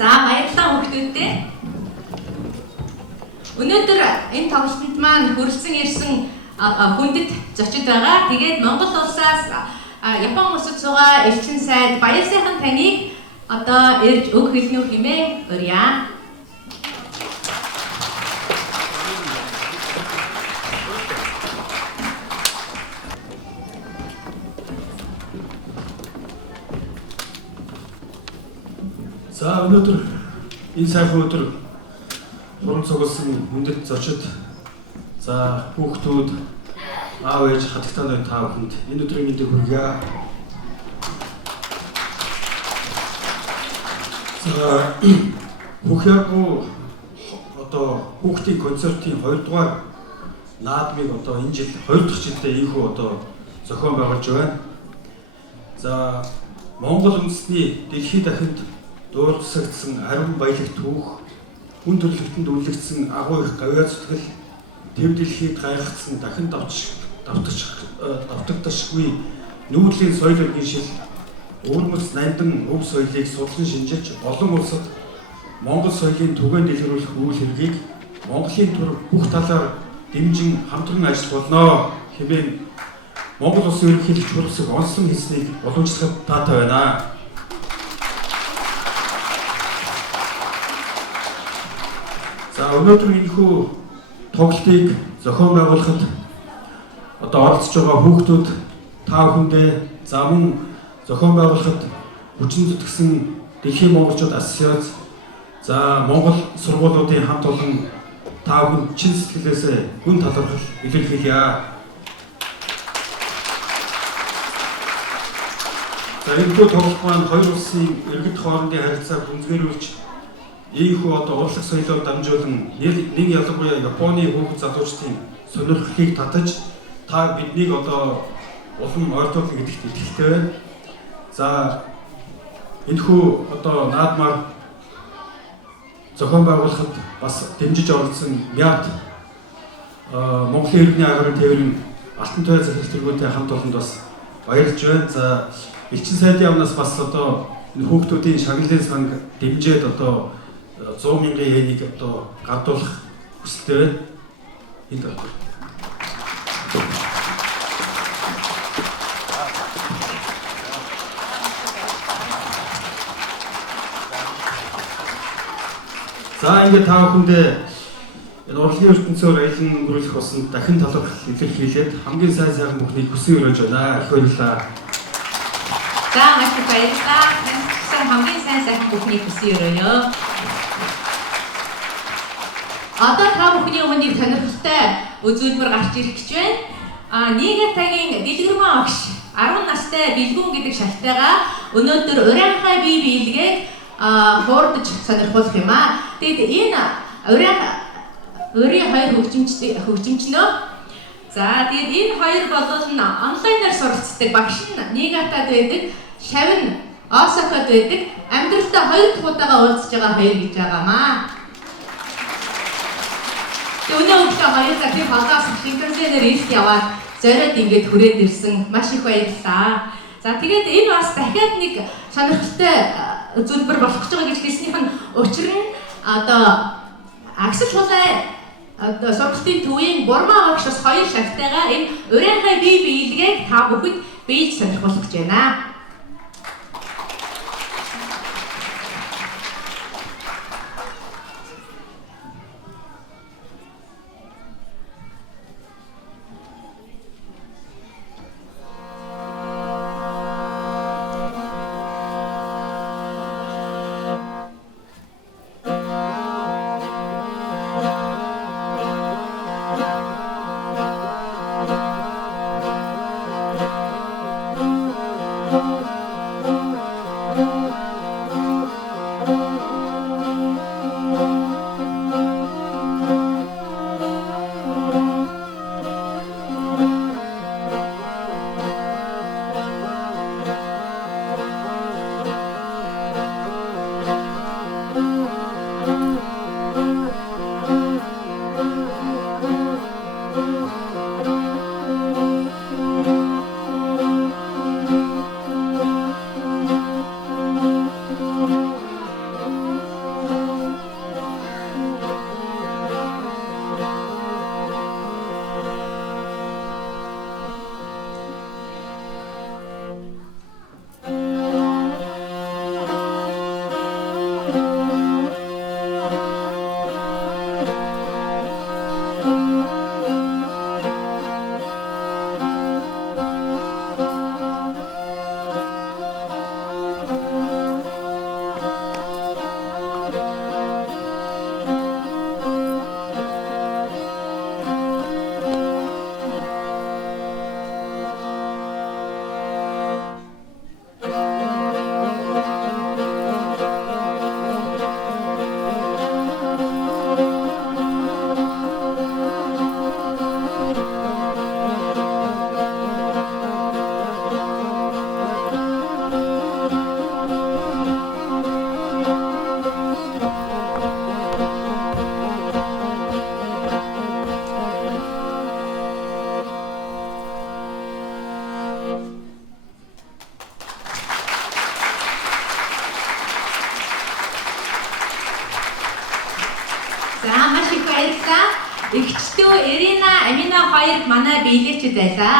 За баярлалаа хүүхдүүдтэй. Өнөөдөр энэ тоглолтод маань хүрэлцэн ирсэн хүндэт зочид байгаа. Тэгээд Монгол улсаас Япон улсад суугаа элчин сайд баяр сайхан таныг одоо ирж өг хэлнүү хэмээн урья. За өнөөдөр энэ сайхан өдөр суран цугласан хүндэт зочид за хүүхдүүд аав ээж хатагтааны та бүхэнд энэ өдрийн мэндийг хүргье. За хүүхдийн одоо хүүхдийн концертын 2 дугаар наадмыг одоо энэ жил 2 дахь жилдээ ийхүү одоо зохион байгуулж байна. За Монгол үндэсний дэлхийд дахинд дуурлагдсан ариун баялагт түүх, хүн төрлөختөнд үлдэгдсэн агуу их гавьяа зүтгэл, төв дэлхийд гайхагдсан дахин давтагдашгүй нүүдлийн соёл өргөн шил, өвөрмөц нандин өв соёлыг судлан шинжилж олон улсад Монгол соёлын түгээн дэлгэрүүлэх үйл хэргийг Монголын төр бүх талаар дэмжин хамтран ажиллах болно хэмээн Монгол улсын ерөнхийлөгч хурлсыг онцлон хэлснийг уламжлахад таатай байна. За өнөөдөр энэхүү тоглолтыг зохион байгуулахад одоо оролцож байгаа хүүхдүүд та бүхэндээ за мөн зохион байгуулахад хүчин зүтгэсэн Дэлхийн монголчууд ассоциац за Монгол сургуулиудын хамт олон та бүхэнд чин сэтгэлээсээ гүн талархал илэрхийлье. За энэхүү тоглолт маань хоёр улсын иргэд хоорондын харилцааг гүнзгийрүүлж ийхүү одоо урлаг соёлоор дамжуулан нэг ялангуяа Японы хүүхэд залуучдын сонирхлыг татаж та биднийг одоо улам ойртуулах гэдэгт итгэлтэй байна. За энэхүү одоо наадмаар зохион байгуулахад бас дэмжиж оролцсон Мят Монголын иргэний агарын тээврийн Алтан туяа захирал тэргүүтэй хамт олонд бас баярлж байна. За элчин сайдын амнаас бас одоо энэ хүүхдүүдийн шагналын санг дэмжиж одоо 100 мянган йенийг одоо гадуулах хүсэлтэй байна. Энд байна. За ингээд та бүхэндээ энэ урлагийн ертөнцөөр аялан өнгөрүүлэх болсон дахин талархал илэрхийлээд хамгийн сайн бүхнийг хүсэн өрөөж байна. Их баярлалаа. За маш их баярлалаа. Хамгийн сайн бүхнийг хүсэн өрөөё. Одоо та бүхний өмнө сонирхолтой үзүүлбэр гарч ирэх гэж байна. Нийгэтагийн дэлгэрмэн огш 10 настай бэлгүүн гэдэг шалтгаайгаа өнөөдөр урайхай бие биелгээд хуурдаж сонирхуулах юм аа. Тэгэд энэ урийн хоёр хөгжимчнөө. За тэгэд энэ хоёр бол онлайнаар суралцдаг багш нь Нийгатад байдаг, Шавин Осакад байдаг. Амьдралдаа 2 дахь удаага уулзж байгаа хоёр гэж байгаамаа. Өнөөдөр хоёулаа тийм багаас шингэрзээр ирс яваад зориод ингээд хүрээд ирсэн. Маш их баярлалаа. За тэгээд энэ бас дахиад нэг сонирхолтой үзүүлбэр болох гэж байгаа гэж хэлснийх нь учир нь одоо Агсал хулай одоо сургалтын төвийн Бурмаа багш бас хоёр шагтайгаа энэ урайхай бие биелгээд та бүхэнд биеж сонирхуулах гэж байна. манай биелэгчд байлаа.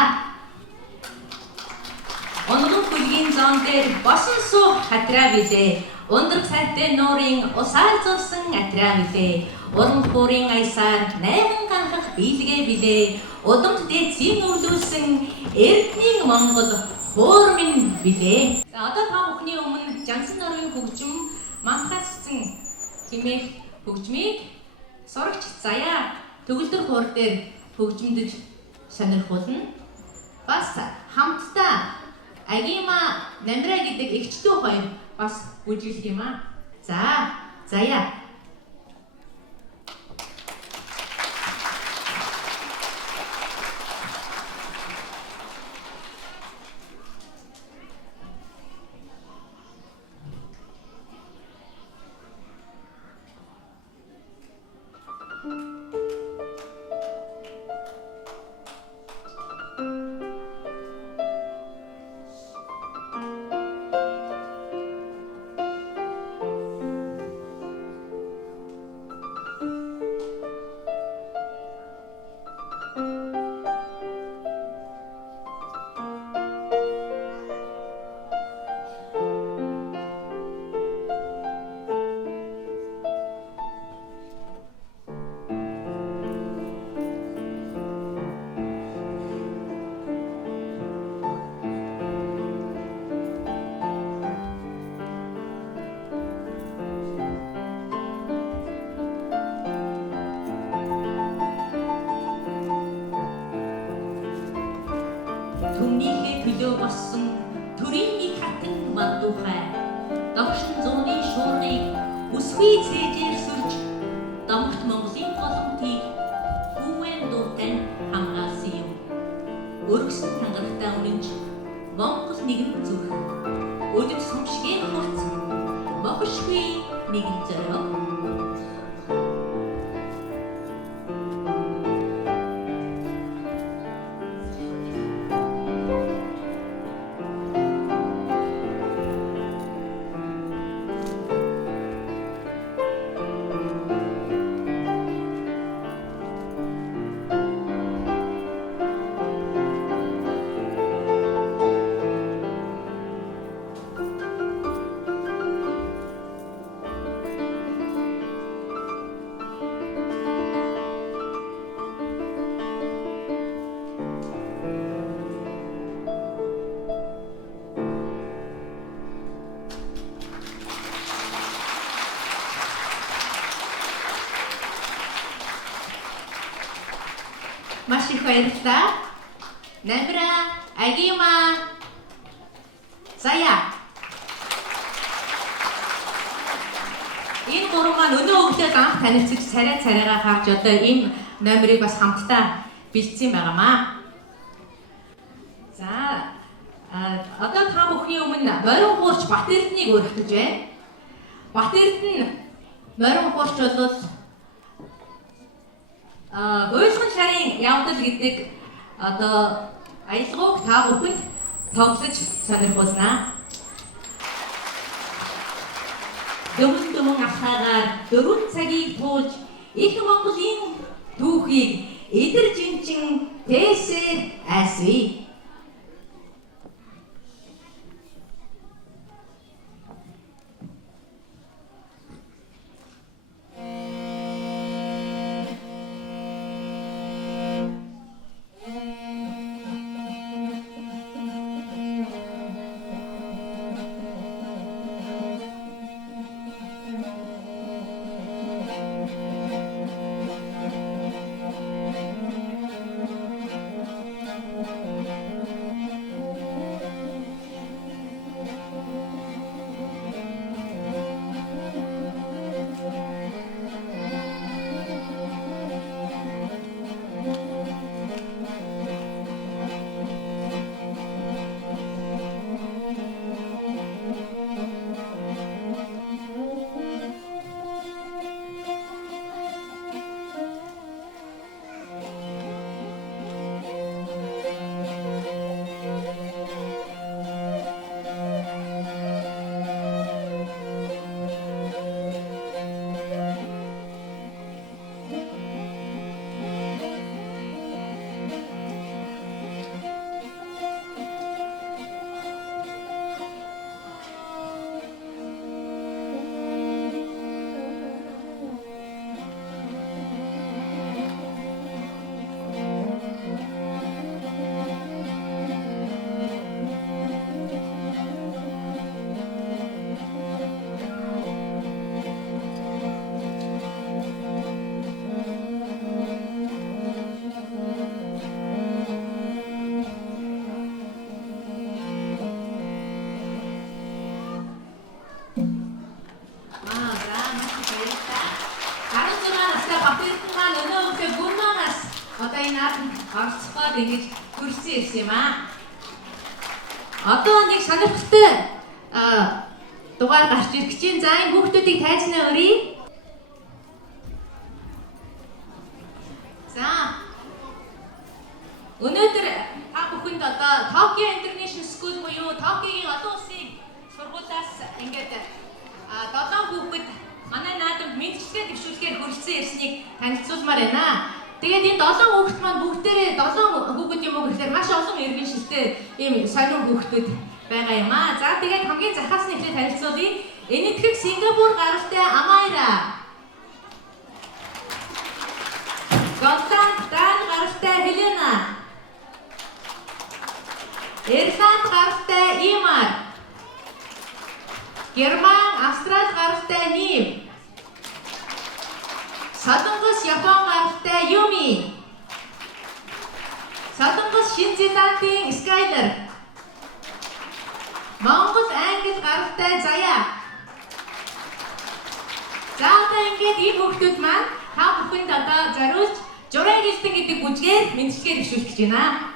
Онгон бүлгийн зон дээр босон суух хатраа билээ. Ундрах сайтай нуурын усаар зурсан атраа билээ. Уран хуурын аясаар найхан ганхах биелгээ билээ. Удамт дээцийн өвлүүлсэн эрдний Монгол хуур минь билээ. За одоо та бүхний өмнө Жансан нурын хөгжим манхасгсан хэмээх хөгжмийг сурагч Заяа төгөлдөр хуур дээр хөгжимдөж сонирхуулна. Бас хамтдаа Агима Намра гэдэг эгчдүү хоёр бас бүжиглэх юм аа. За, Заяа. Түмнийхээ төлөө болсон төрийн нэг хатан бандухай. Догшин зууны шуургыг үсгүй цээжээр сүрж домогт Монголын голомтыг хүүвэн дуутай хамгаалсан юм. Өргөсөн хангарахтаа үнэнч Монгол нэгэн зүрх. Өдөг сумшгийн хурц мохшгүй нэгэн зориг. Маш их баярлалаа. Намра, Агима, Заяа. Энэ гурван маань өнөө өглөө анх танилцж царайгаа хаач одоо энэ номерыг бас хамтдаа бэлдсэн байгаамаа. За одоо та бүхний өмнө морин хуурч Бат Эрдэнэийг өргөж байна. Бат Эрдэнэ морин хуурч бол Уйлган шарын явдал гэдэг одоо аялгауг та бүхэнд тоглож сонирхуулнаа. Дөрвөн ахаагаар 4 цагийг туулж их Монголын түүхийг эдэр жинчин тээсээр айсвэ. оролцоход ингэж хүрсэн ирсэн юм аа. Одоо нэг сонирхолтой дугаар гарч ирэх гэж байна. За энэ хүүхдүүдийг тайзнаа өрье. За өнөөдөр та бүхэнд одоо Tokyo International School буюу Токиогийн олон улсын сургуулиас ингээд 7 хүүхэд манай наадамд мэдчилгээ дэвшүүлэхээр хүрэлцэн ирснийг танилцуулмаар байна. Тэгээд энэ 7 хүүхэд маань бүгдээрээ 7 хүүхэд юм уу гэхээр маш олон иргэн шилтэй ийм сонир хүүхдүүд байгаа юм аа. За тэгээд хамгийн захаасны ихлэ танилцуулъя. Энэтхэг Сингапур гаралтай Амайра. Голланд гаралтай Хелена. Ирланд гаралтай Имар. Герман, Австрали гаралтай Нив. Солонгос, Япон гаралтай Юми. Солонгос, Шинзиландын Скайлер. Монгол, Англи гаралтай Зая. За одоо ингээд энэ хүүхдүүд маань та бүхэнд одоо зориулж Журай гэлтэн гэдэг бүжгээр мэдчилгээ дэвшүүлэх гэж байна.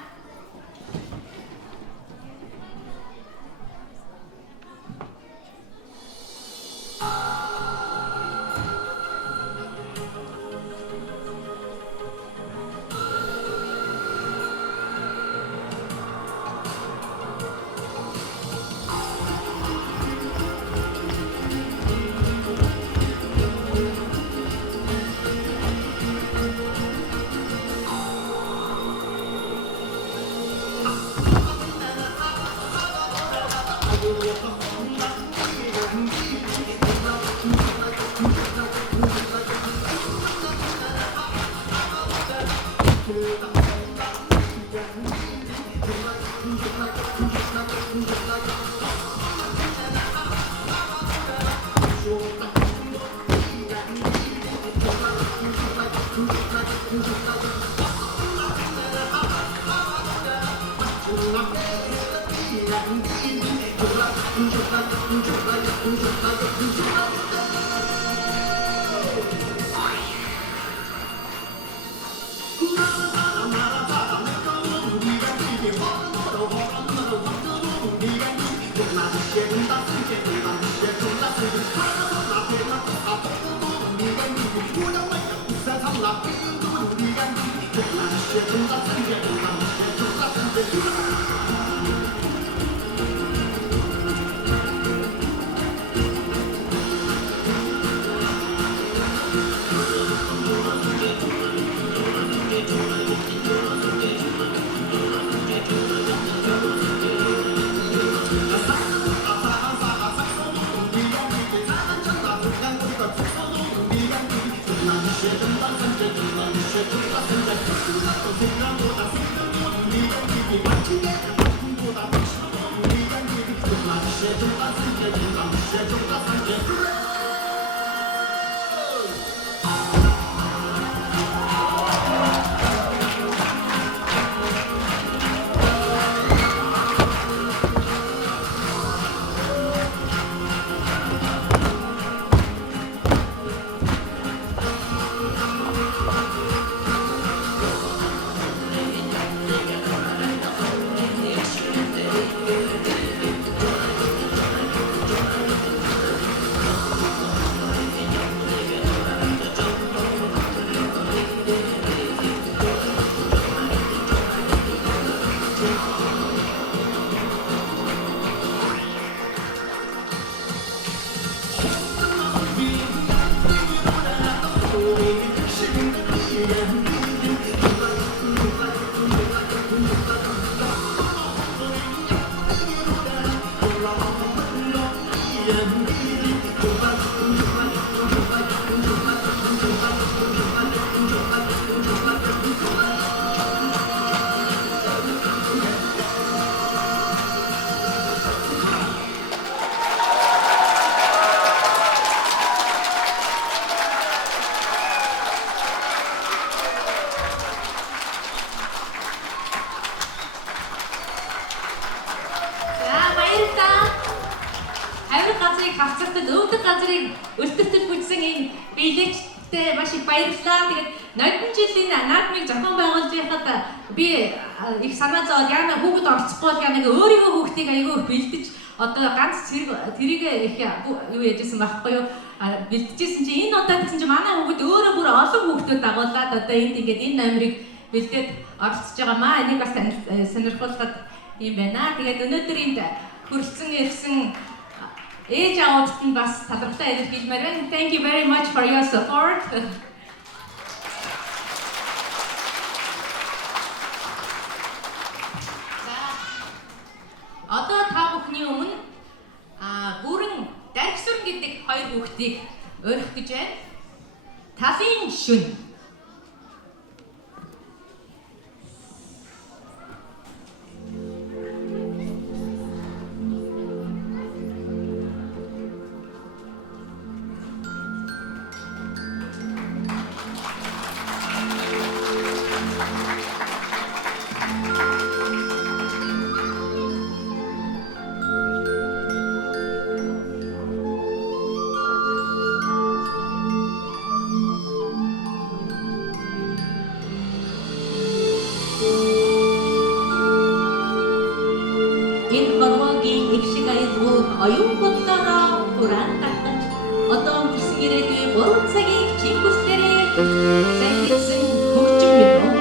Хавцартад өвдөг газрыг өлтөртөж бүжсэн энэ биелэгчтэй маш их баярлалаа. Тэгээд Ноёдон жилийн наадмыг зохион байгуулж байхад би их санаа зовоод яана хүүхэд орцохгүй бол яана өөрийнхөө хүүхдийг аягүй бэлдэж одоо ганц зэрэг тэрийг их юу яжсэн байхгүй юу бэлдэжсэн чинь энэ удаа гэсэн чинь манай хүүхэд өөрөө бүр олон хүүхдүүд дагуулад одоо энд ингээд энэ номерыг бэлдээд оролцож байгаа маа энийг бас сонирхолтой юм байна. Тэгээд өнөөдөр энд хүрэлцэн ирсэн ээж аавуудад нь бас талархлаа илэрхийлмээр байна. Thank you very much for your support. Одоо та бүхний өмнө бүрэн Дархсүр гэдэг хоёр хүүхдийг өргөх гэж байна. Талын шүн. Оюун бодлороо уран татаж одоо хүрсэн ирээдүй 3 цагийг чин хүслээрээ сайхан хөгжим юм.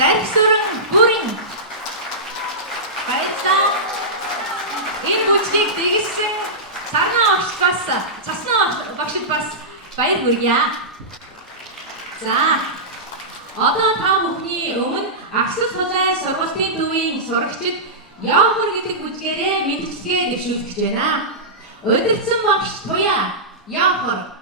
Дархсүрэн бүрэн цаснаа багшид бас баяр хүргье. За одоо та бүхний өмнө Агсус хулгай сургуулийн төвийн сурагчид Яохор гэдэг бүжгээрээ мэдлэгээ дэвшүүлэх гэж байна. Удирдсан багш Туяа Яохор.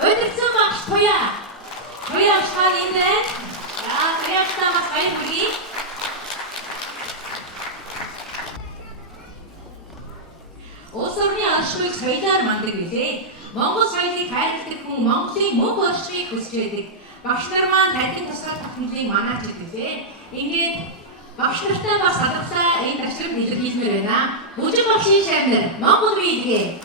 Удирдсан багш Туяа. Туяа шал энэ. Туяатаа бас баяр хүргэе. Улс орны оршихуйг соёлоор мандаг билээ. Монгол соёлыг хайрладаг хүн Монголын мөнх оршихуйг хүсч байдаг. Багш нар маань тархин тусгай тогтнолыг манаач билээ. Ингээд багш нартай бас алгасаа энэ ташрыг илэрхийлмээр байна. Бүжиг багшийн шавнар Монгол биелгээ.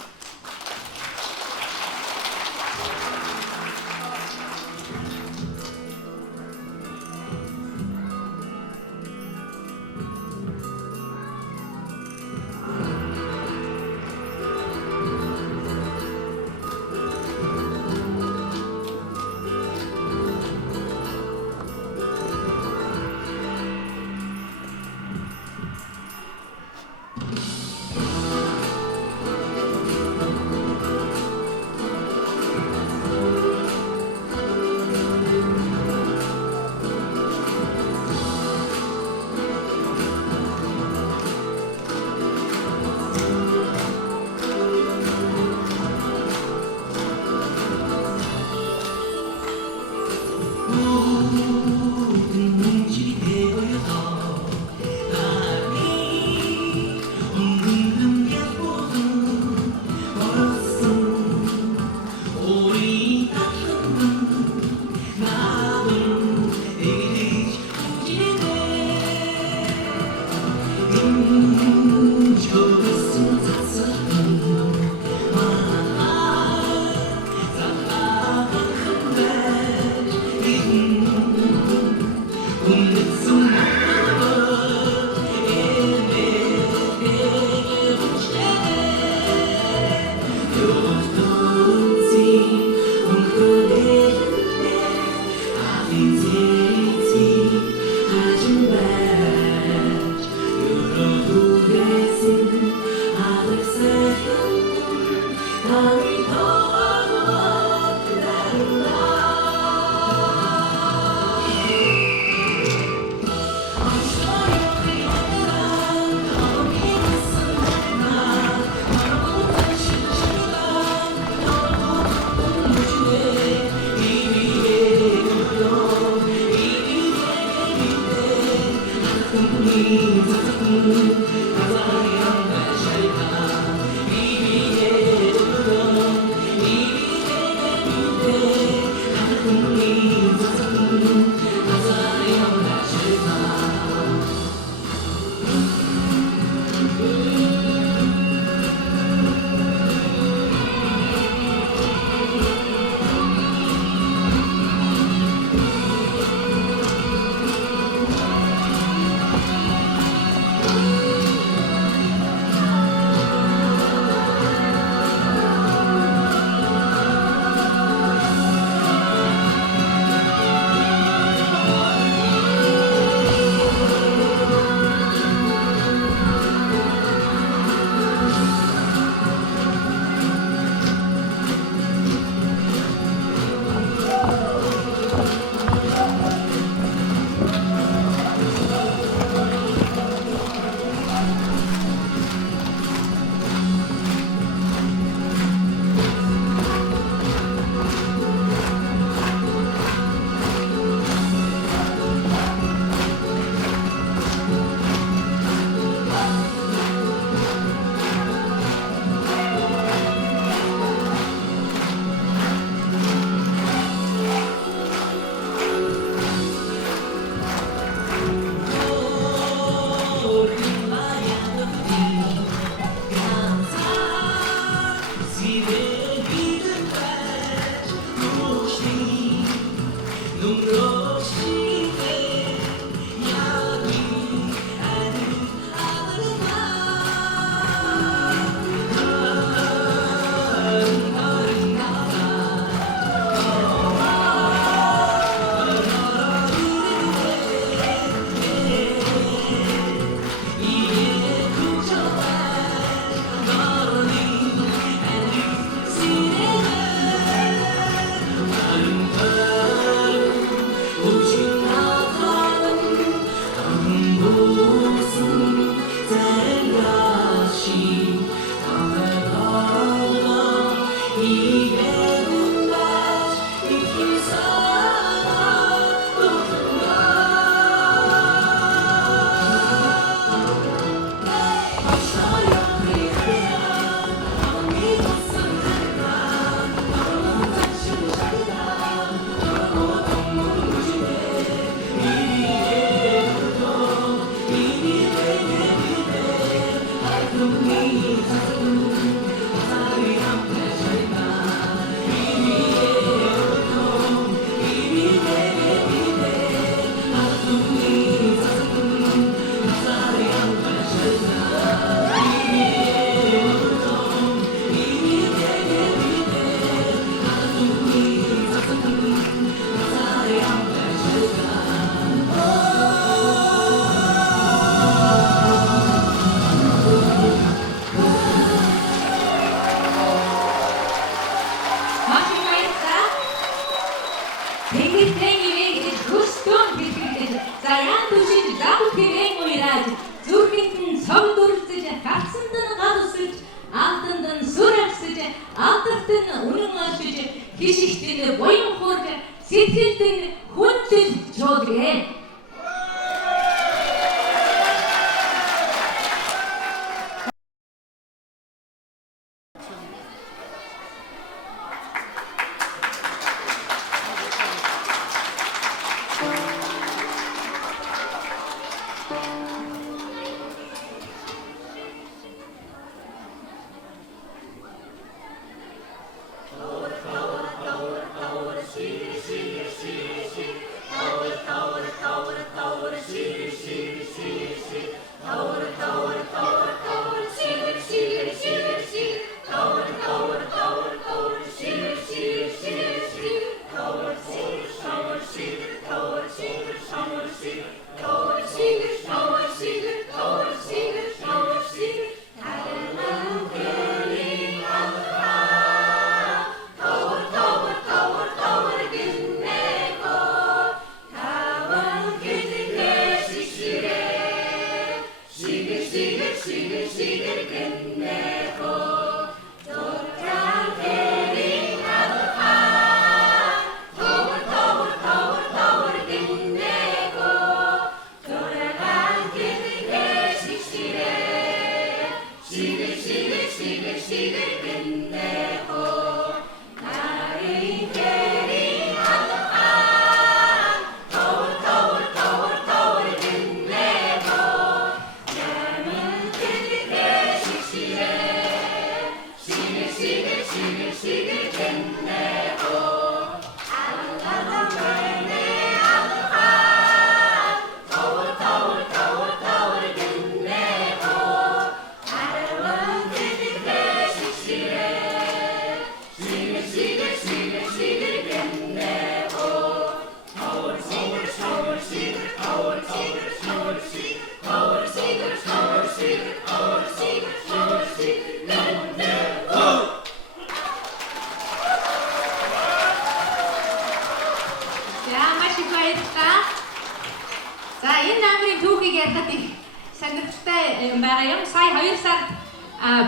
гişigтэн буян хурд сэтгэлдэн хүндлэл жуулгэн.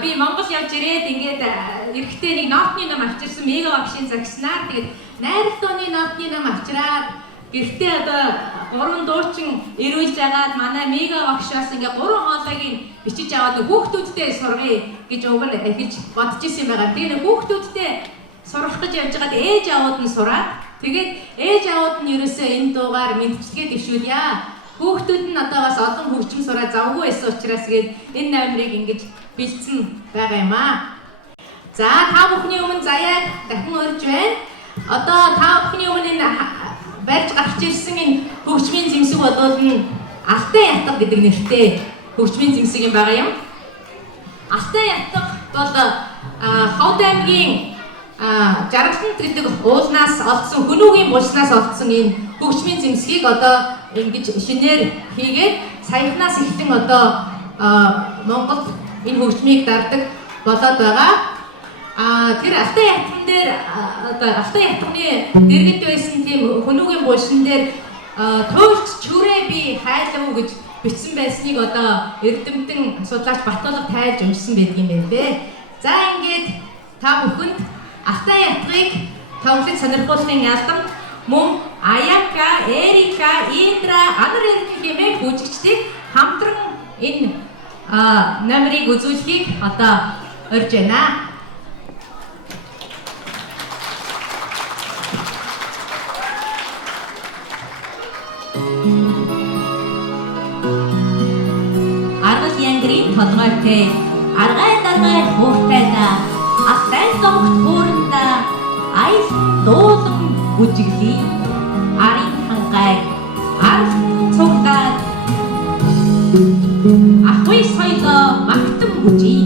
Би Монгол явж ирээд ингээд эрэхтэй нэг нотны ном авчирсан мега багшийн загснаар тэгээд найралтууны нотны ном авчираад гэртээ одоо 3 дуучин ирүүлж агаад манай мега багшаас ингээд 3 хоолойг бичиж аваад хүүхдүүдтэй сургая гэж өгөр эхэлж бодож исэн юм байгаа. Тэгээд хүүхдүүдтэй сурах гэж явж байгаад ээж аауд нь сураад тэгээд ээж аауд нь ерөөсөө энэ дуугаар мэдчилгээ дэвшүүлье. Хүүхдүүд нь одоо бас олон хөгжим сураад завгүй байсан учраас гээд энэ номерыг ингэж бэлдсэн байгаа юм аа. За та бүхний өмнө заяаг дахин урьж байна. Одоо та бүхний өмнө энэ барьж гарч ирсэн энэ хөгжмийн зэмсэг бодвол нь Алтай ятга гэдэг нэртэй хөгжмийн зэмсэг юм байгаа юм. Алтай ятга бол Ховд аймгийн Жаргалант гэдэг уулнаас олдсон хөнөөгийн булснаас олдсон энэ хөгжмийн зэмсгийг одоо ингэж шинээр хийгээд саяхнаас эхлэн одоо Монголд энэ хөгжмийг дардаг болоод байгаа. Тэр Алтай ятган дээр одоо Алтай ятганы дэргэд байсан тийм хөнөөгийн булшин дээр туйлч чүрээ би хайлав гэж бичсэн байсныг одоо эрдэмтэн судлаач Батгалга тайлж уншсан байдаг юм байна лээ. За ингээд та бүхэнд Алтай ятгыг тоглож сонирхуулахын албан мөн Аянка, Эрика, Индра, Анар хэмээх бүжигчдийг хамтран энэ номерыг үзүүлэхийг одоо урьж байна. Аргал янгрийн толгойтой аргай даргай хууртайна Алтай сонгот хууранда аяс дуулан бүжиглий арын хангай ард цуглаад ахуй соёлоо магтан бүжий.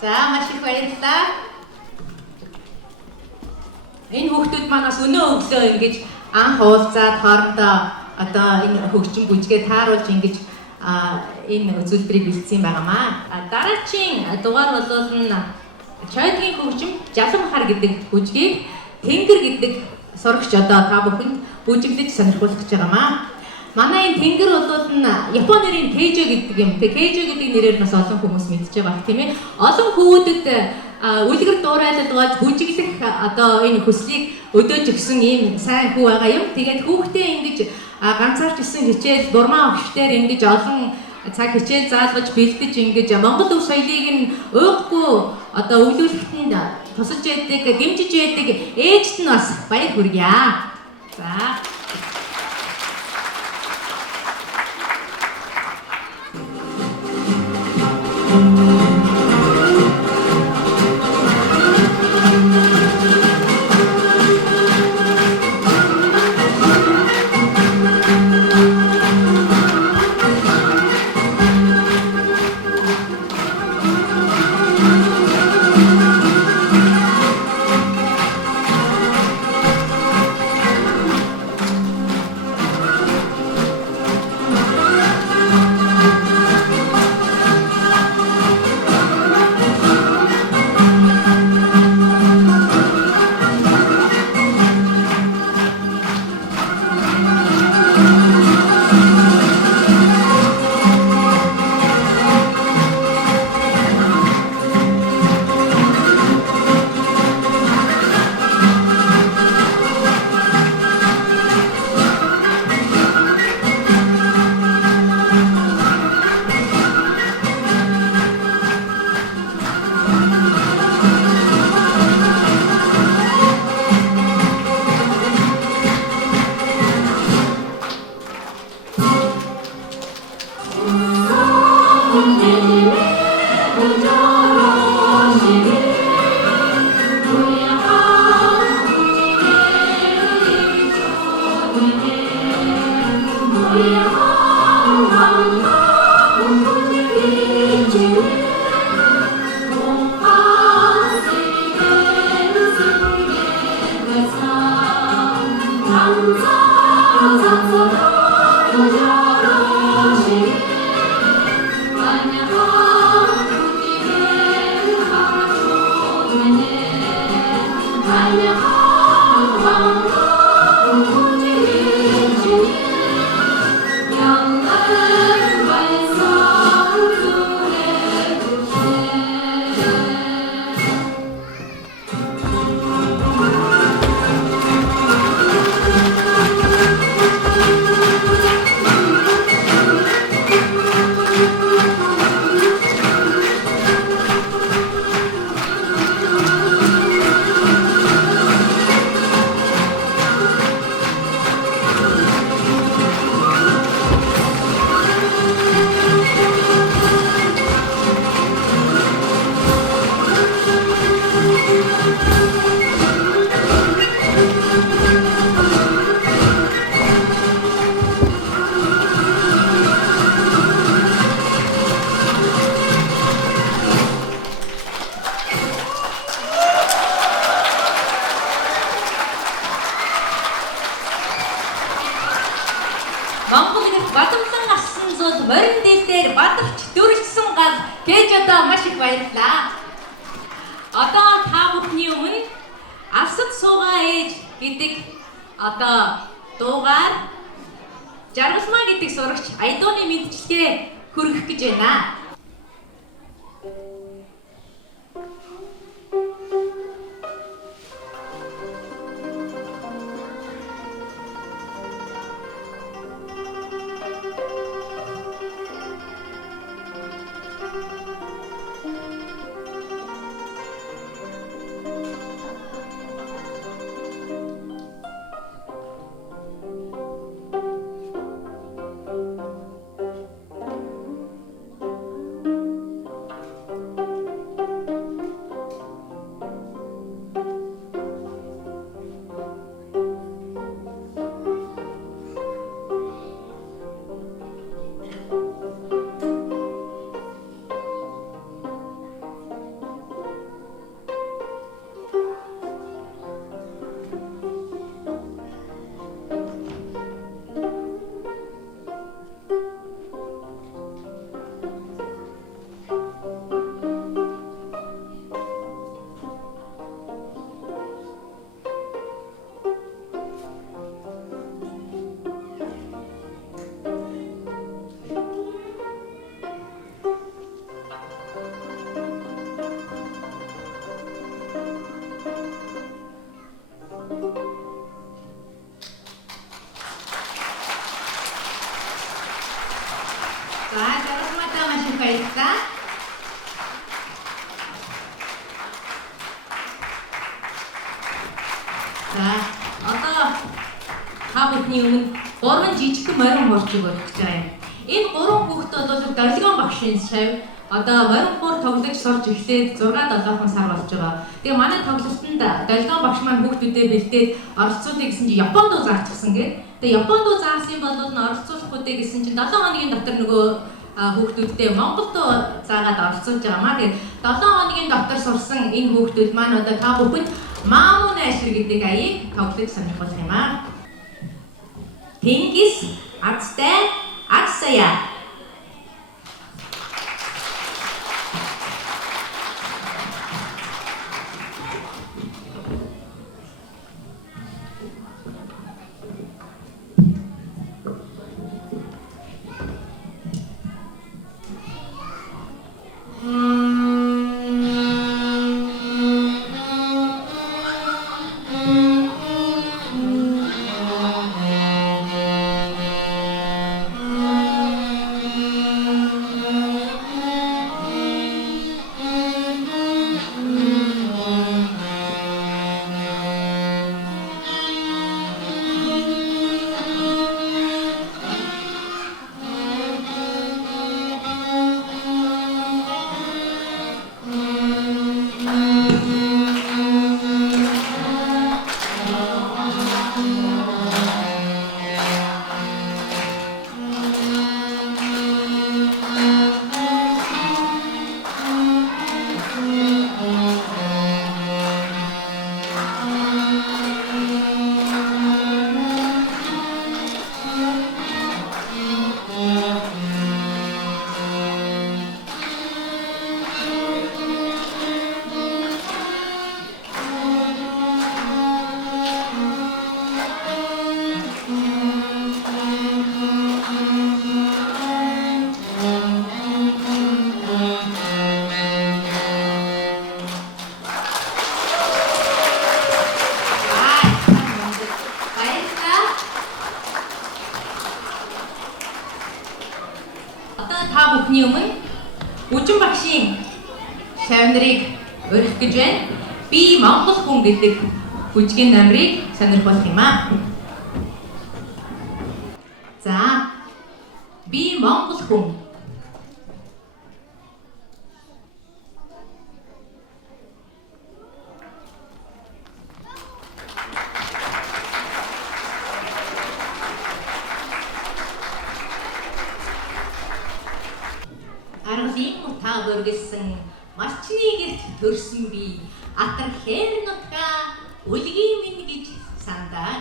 За маш их баярлалаа. Энэ хүүхдүүд манаас өнөө өглөө ингэж анх уулзаад хоорондоо одоо энэ хөгжим бүжгээ тааруулж ингэж энэ үзүүлбэрийг бэлдсэн байгаамаа. Дараагийн дугаар бол Чойдгийн хөгжим Жалам хар гэдэг бүжгийг Тэнгэр гэдэг сурагч одоо та бүхэнд бүжиглэж сонирхуулах гэж байгаамаа. Манай энэ Тэнгэр бол Японы нэрийн Кейжо гэдэг юм. Кейжо гэдэг нэрээр бас олон хүмүүс мэдж байгаа тийм ээ. Олон хүүдэд үлгэр дуурайлал болж бүжиглэх одоо энэ хүслийг өдөөж өгсөн ийм сайн хүү байгаа юм. Тэгээд хүүхдээ ингэж ганцаарч исэн хичээл дурмаа өгчтэр ингэж олон цаг хичээл заалгаж бэлдэж ингэж Монгол өв соёлыг нь уухгүй одоо өвлүүлэхэд тусалж яддаг, дэмжиж яддаг ээжт нь бас баяр хүргье. За. Одоо дуугаар Жаргалмаа гэдэг сурагч Айдооны мэдчилгээ хүргэх гэж байна. За, Жаргалмаатай маш их баярлалаа. За, одоо та бүхний өмнө 3 жижигхэн морин хуурчиг өргөх гэж байгаа юм. Энэ 3 хүүхэд бол долгион багшийн шав. Одоо морин хуур тоглож сурч эхлээд 6-7 сар болж байгаа. Тэгээ манай тоглолтод долгион багш маань хүүхдүүдэд бэлдээд оролцуулъя гэсэн чинь Японд дуу заачсан гэдэг. Тэгээ Японд дуу заасан бол оролцуулах үдэ гэсэн чинь 7 хоногийн дотор нөгөө хүүхдүүдтэй Монголд заагаад оролцуулж байгаамаа. Тэгээд 7 хоногийн дотор сурсан энэ хүүхдүүд маань одоо та бүхэнд Маамуны ашир гэдэг аяыг тоглож сонирхолтой юм аа. Тэнгис Азтай Аксая. Та бүхний өмнө Үжин багшийн шавнарыг өргөх гэж байна. Би Монгол хүн гэдэг бүжгийн номерыг сонирхолтой юм аа. За. Би Монгол хүн. Аргалын утаа өргөсөн малчны гэрт төрсөн би атар хээр нутга үлгийн минь гэж сандаа.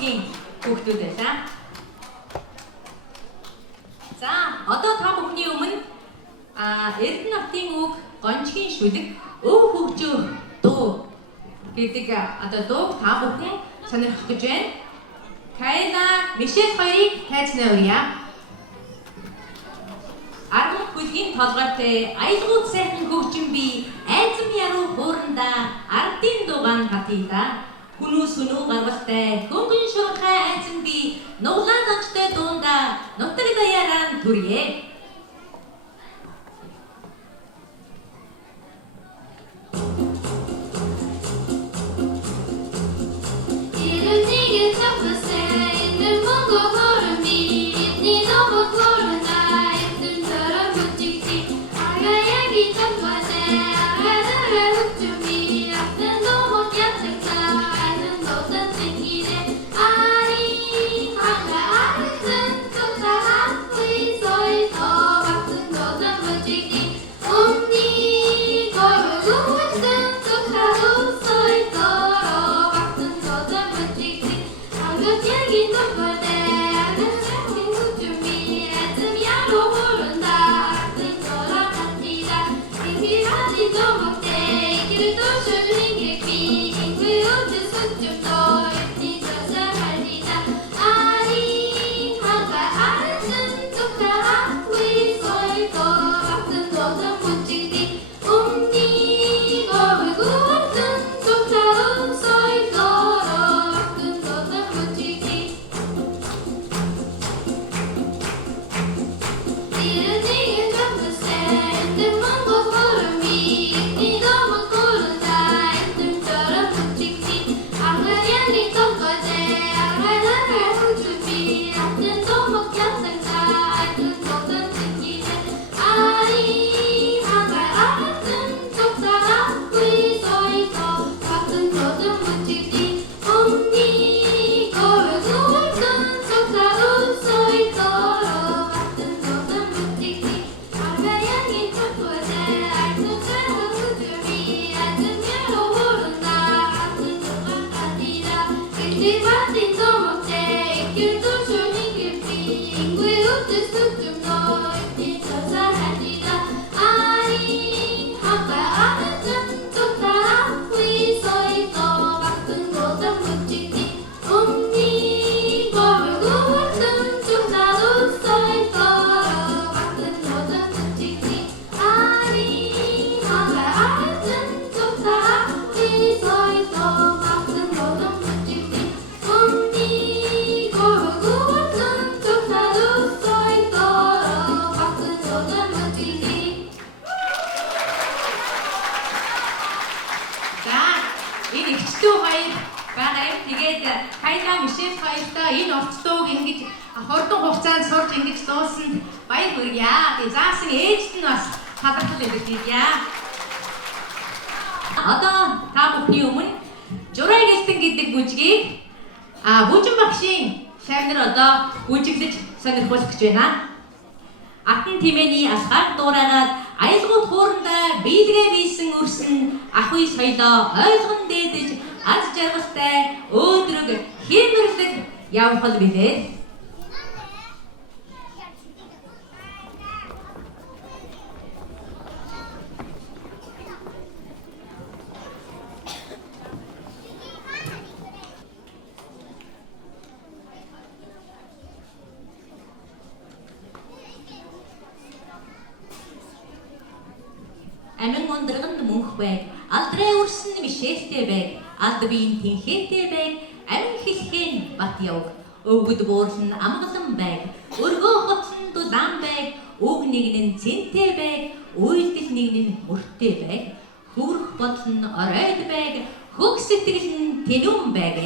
бүлгийн хүүхдүүд байлаа. За, одоо та бүхний өмнө Эрдэнэтийн үг гончгийн шүлэг өв хөгжөө дуу гэдэг одоо дууг та бүхэн сонирхох гэж байна. Кайла, Мишель хоёрыг хайж навья. 10 бүлгийн толгойтой аялгууд сайхан хөгжин би айзам яруу хууранда ардын дугаан хатыда хүнүүс хүнүү гаргалтай хөнгөн шуурхай айзам би нуглаан онцтой дуунда нутаг даяарaan түрье. Кайла, Мишель хоёртой энэ уртдууг ингэж хурдан хугацаанд сурч ингэж дуусанд баяр хүргье. Тэгээ заасан ээжт нь бас талархал илэрхийлье. Одоо та бүхний өмнө Журай гэлтэн гэдэг бүжгийг бүжин багшийн шавнар одоо бүжиглэж сонирхуулах гэж байна. Атан тимээний асгаар дуурайгаад аялгууд хууранда бийлгээ бийсэн өрсөн ахуй соёлоо ойлгон дээдэж аз жаргалтай өөдрөг хэмэрлэг явах л билээ. Амин ондрогонд мөнх байг, алдраа үрсэн мишэлтэй байг, алд биеийн тэнхээтэй байг, амин хэлхэн бат явг, өвгөд буурлан амгалан байг, өргөө хотсон дулаан байг, үг нэг нь цэнтэй байг, үйлдэл нэг нь мөртэй байг, хөрөх бодол нь оройд байг, хөг сэтгэл нь тэнүүн байг.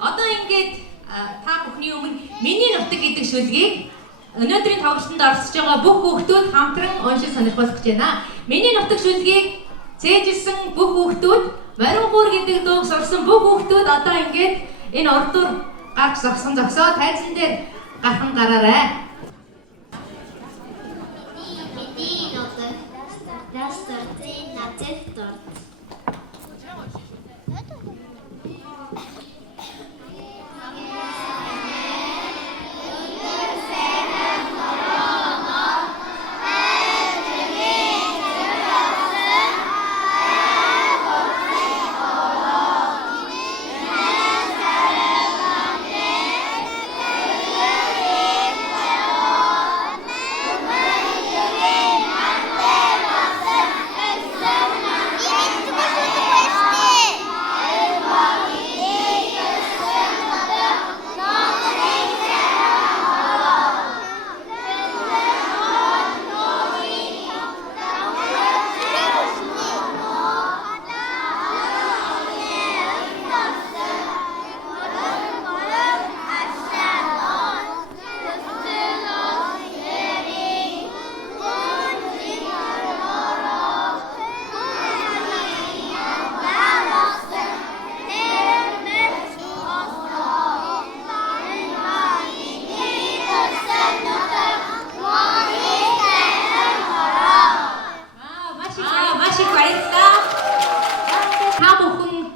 Одоо ингээд та бүхний өмнө миний нутаг гэдэг шүлгийг өнөөдрийн тоглолтод оролцож байгаа бүх хүүхдүүд хамтран уншиж сонирхолтой гэж байна. Миний нутаг шүлгийг цээжилсэн бүх хүүхдүүд, Марингуур гэдэг дууг сурсан бүх хүүхдүүд одоо ингээд энэ урдуур гарч зогсоод тайзан дээр гархан гараарай. Миний нутаг Растортын назэлтор.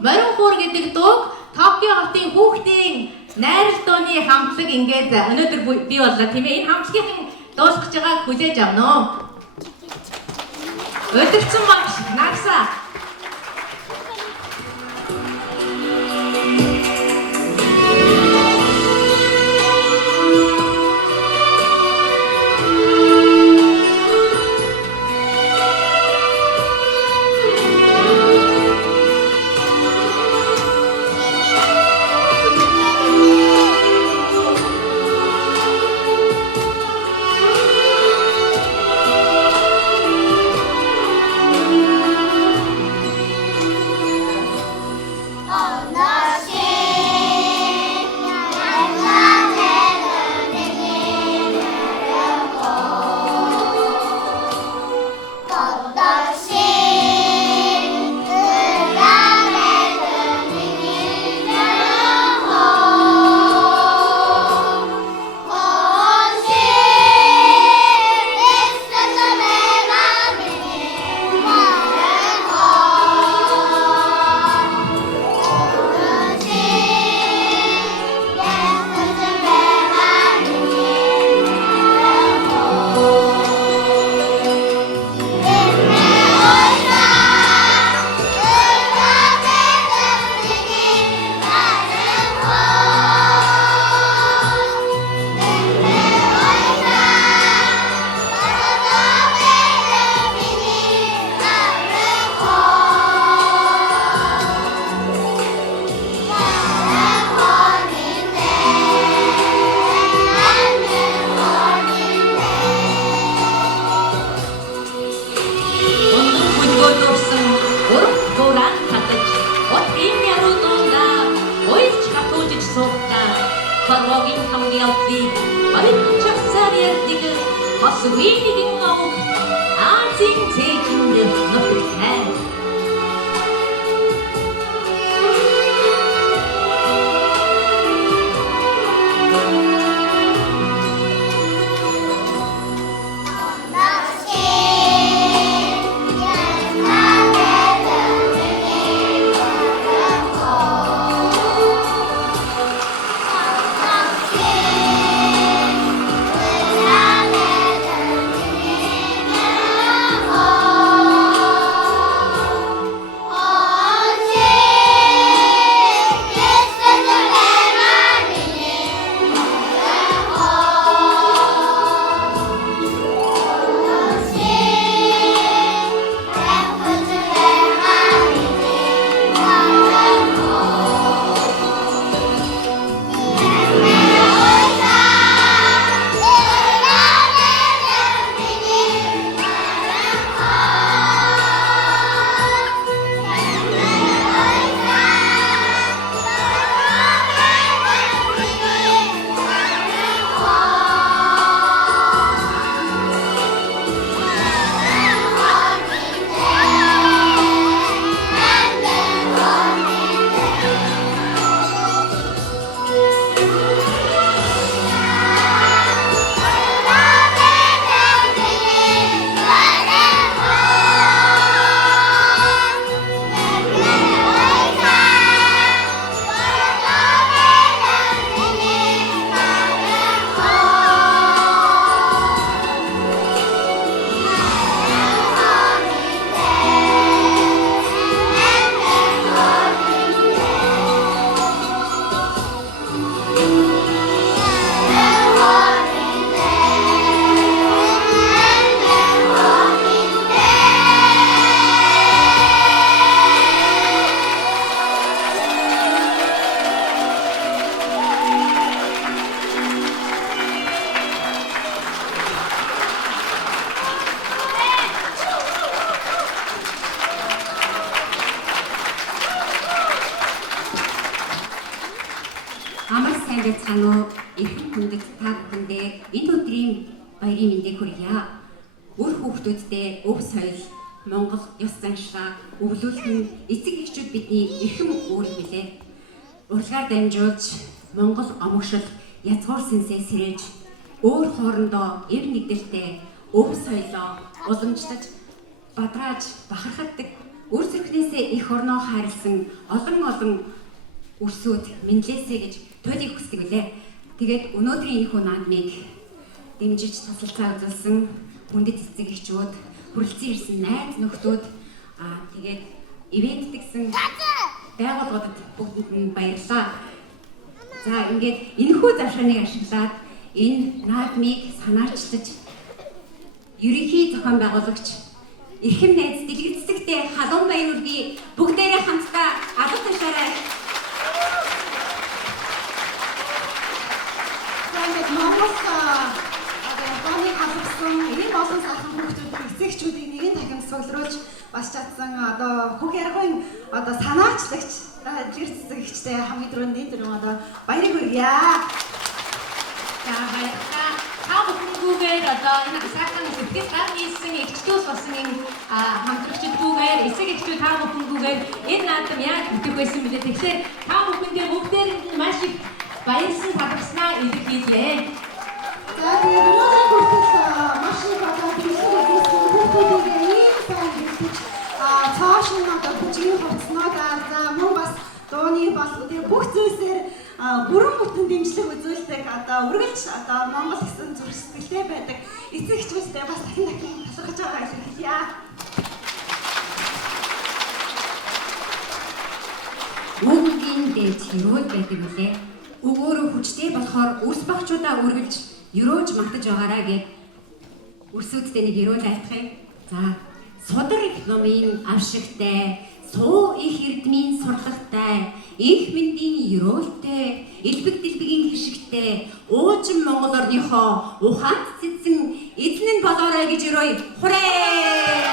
Марингуур гэдэг дууг Токио хотын хүүхдийн найрал дууны хамтлаг ингээд өнөөдөр бий боллоо тийм ээ. Энэ хамтлагийн дуусгаж байгааг хүлээж авна уу? Өдөрцөн багш Нарса. wenigen Augen, einzigen Zeichen noch geteilt. Амар сайн байцгаана уу? Эрхэм хүндэт та бүхэндээ энэ өдрийн баярын мэндийг хүргье. Үр хүүхдүүддээ өв соёл, Монгол ёс заншлаа өвлүүлэх нь эцэг эхчүүд бидний эрхэм үүрэг билээ. Урлагаар дамжуулж Монгол омогшил язгуур сүнсээ сэрэж өөр хоорондоо эв нэгдэлтэй өв соёлоо уламжлаж бадрааж бахархаддаг үр зүрхнээсээ их орноо хайрлсан олон үрсүүд мэдлээсэй гэж туйлыг хүсдэг билээ. Тэгээд өнөөдрийн энэ хүн наадмыг дэмжиж тусалцаа үзүүлсэн хүндэт эцэг эхчүүд, хүрэлцэн ирсэн найз нөхдүүд тэгээд ивент тэгсэн байгууллагуудад бүгдэнд нь баярлалаа. За ингээд энэхүү завшааныг ашиглаад энэ наадмыг санаачилж ерөнхий зохион байгуулагч эрхэм найз дэлгэцэгтэй Халуун баян үргийн бүгдээрээ хамтдаа алга тушаарай. Монгол Японы халдсан энэ олон салхан хүүхдүүд эцэгчүүдийг нэгэн дахин суулруулж бас чадсан хөг яргын санаачлагч дэлгэцэгчтэй хамгийн түрүүнд энэ төрлийн баярыг хүргье. За баярлалаа. Та бүхэнгүйгээр энэ сайхан сэтгэл гайхалсан эхчдүүд болсон энэ хамтрагчдгүйгээр эцэг эхчүүд та бүхэнгүйгээр энэ наадам яаж бүтэх байсан бэлээ. Тэгэхээр та бүхэндээ бүгдээр маш их баярсан талархснаа илэрхийлье. За тэгээд өнөөдөр хүртэл маш их хүүхдүүдийг ийм сайн хэлж цааш нь бүжгийн хувцснуудаар за мөн бас дууны бас бүх зүйлсээр бүрэн бүтэн дэмжлэг үзүүлдэг үргэлж Монгол гэсэн зүрх сэтгэлтэй байдаг эцэг эхчүүдтэй бас дахин талархаж байгаа илэрхийлье. Үгийн дээд хэрүүл байдаг үлээ. Өгөөрөө хүчтэй болохоор үрс багчуудаа үргэлж өрөөж магтаж байгаараа гэд үрсүүдтэй нэг эрүүл айлтгая. За судар их номын авшигтай, суу их эрдмийн сурлагтай, их мэндийн ерөөлтэй, элбэг дэлбэгийн хишигтэй, уужин Монгол орныхоо ухаанд цэцэн эзэн нь болоорой гэж өрөөе. Хүрээ!